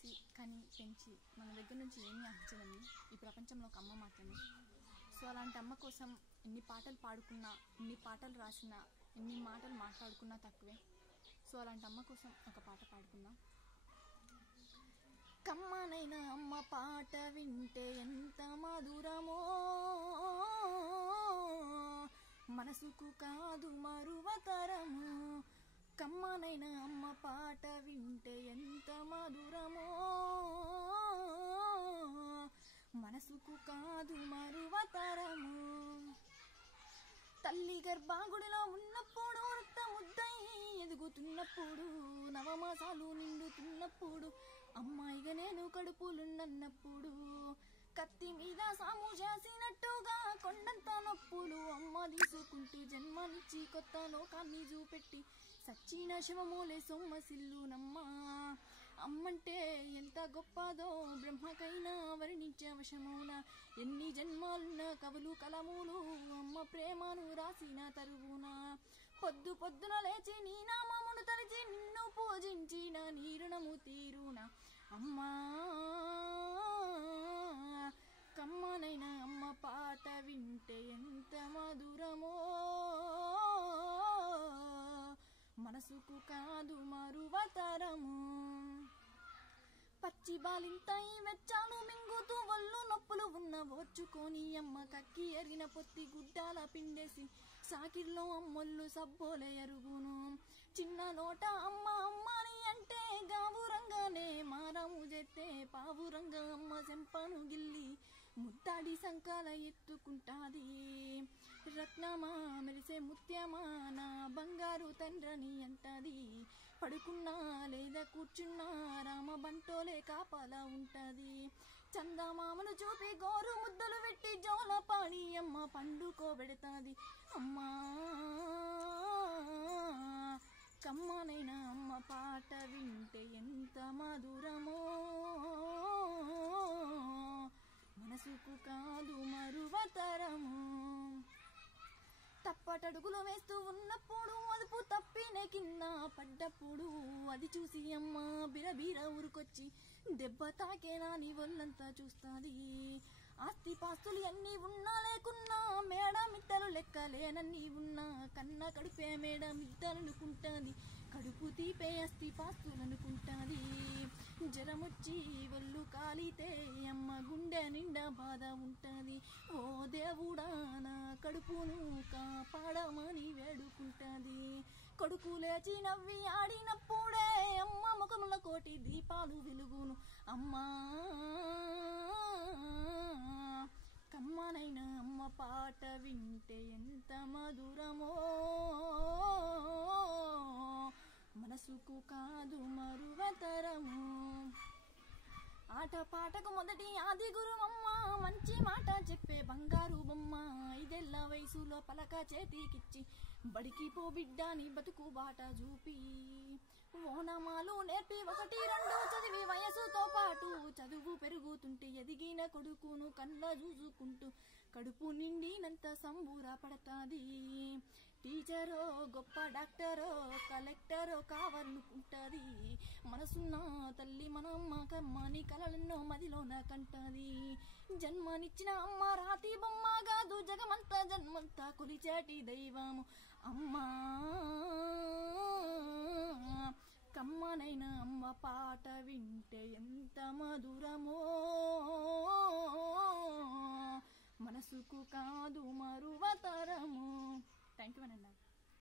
మోసి కని పెంచి మన దగ్గర నుంచి ఏమీ ఆశించదని ఈ ప్రపంచంలో ఒక అమ్మ మాత్రమే. సో అలాంటి అమ్మ కోసం ఎన్ని పాటలు పాడుకున్నా, ఎన్ని పాటలు రాసినా, ఎన్ని మాటలు మాట్లాడుకున్నా తక్కువే. సో అలాంటి అమ్మ కోసం ఒక పాట పాడుకుందాం. కమ్మనైన అమ్మ పాట వింటే ఎంత మధురమో, మనసుకు కాదు మరువతరము. కమ్మనైన అమ్మ పాట వింటే ఎంత మధురమో, మనసుకు కాదు మరువతరము. తల్లి గర్భాగుడిలో ఉన్నప్పుడు, రక్త ముద్దై ఎదుగుతున్నప్పుడు, నవమాసాలు నిండుతున్నప్పుడు, అమ్మాయిగా నేను కడుపులున్నప్పుడు, కత్తి మీద సాము చేసినట్టుగా కొండంత నొప్పులు అమ్మ తీసుకుంటూ జన్మనిచ్చి కొత్త లోకాన్ని చూపెట్టి సచ్చిన శవమూలే సొమ్మసిల్లునమ్మా. అమ్మంటే ఎంత గొప్పదో బ్రహ్మకైనా వర్ణించే వశమున, ఎన్ని జన్మాలున్న కవులు కలములు అమ్మ ప్రేమను రాసిన తరువున. పొద్దు పొద్దున లేచి నీ నామమును తలిచి నిన్ను పూజించిన నీ రుణము తీరున అమ్మా. కమ్మనైన అమ్మ పాట వింటే ఎంత మధురమో, మనసుకు కాదు మరువతరము. పచ్చి బాలింతై వెచ్చాను మింగుతూ ఒళ్ళు నొప్పులు ఉన్న ఓర్చుకొని అమ్మ కక్కి ఎరిగిన పొత్తి గుడ్డాల పిండేసి సాకిర్లో అమ్మొల్లు సబ్బోలే ఎరుగును. చిన్న నోట అమ్మ అమ్మని అంటే గావురంగానే మారము చేస్తే పావురంగా అమ్మ చెంపను గిల్లి ముద్దాడి సంకాల ఎత్తుకుంటాది. రత్నమా మెరిసే ముత్యమా నా బంగారు తండ్రని అంటది. పడుకున్నా లేదా కూర్చున్నా రామ బంటోలే కాపలా ఉంటది. చందమామను చూపి గోరు ముద్దలు పెట్టి జోల పాడి అమ్మ పండుకోబెడతాది. అమ్మా కమ్మనైన అమ్మ పాట వింటే ఎంత మధురమో, మనసుకు కాదు మరువతరము. తప్పటడుగులు వేస్తూ ఉన్నప్పుడు, అదుపు తప్పిన కింద పడ్డప్పుడు, అది చూసి అమ్మ బిరబీర ఊరుకొచ్చి దెబ్బ తాకేనా నీ ఒళ్ళంతా చూస్తాది. ఆస్తి పాస్తులు ఎన్ని ఉన్నా లేకున్నా, మేడ మిట్టలు లెక్కలేనన్ని ఉన్నా, కన్న కడుపే మేడ మిట్టలనుకుంటాది. కడుపు తీపే అస్తి పాస్తులనుకుంటాది. జ్వరమొచ్చి ఒళ్ళు కాలితే అమ్మ గుండె నిండా బాధ ఉంటది. ఓ దేవుడా నా కడుపును కాపాడమని వేడుకుంటది. కొడుకు లేచి నవ్వి ఆడినప్పుడే అమ్మ ముఖముల కోటి దీపాలు వెలుగును. అమ్మా కమ్మనైన అమ్మ పాట వింటే ఎంత మధురమో, మనసుకు కాదు మరువతరము. ఆట పాటకు మొదటి ఆది గురువమ్మ, మంచి మాట చెప్పే బంగారు బొమ్మ. 5 ఏళ్ల వయసులో పలక చేతికిచ్చి బడికి పో బిడ్డ నీ బతుకు బాట చూపి, ఓనమాలు నేర్పి 1, 2 చదివి వయసుతో పాటు చదువు పెరుగుతుంటే ఎదిగిన కొడుకును కళ్ళ చూసుకుంటూ కడుపు నిండినంత సంబూర పడతాది. టీచరో గొప్ప డాక్టరో కలెక్టరో కావాలనుకుంటది. మనసున్న తల్లి మనమ్మ కమ్మని కలలెన్నో మదిలోన కంటది. జన్మనిచ్చిన అమ్మ రాతి బొమ్మ కాదు, జగమంతా జన్మంతా కొలిచేటి దైవము అమ్మా. కమ్మనైన అమ్మ పాట వింటే ఎంత మధురమో, మనసుకు కాదు మరువ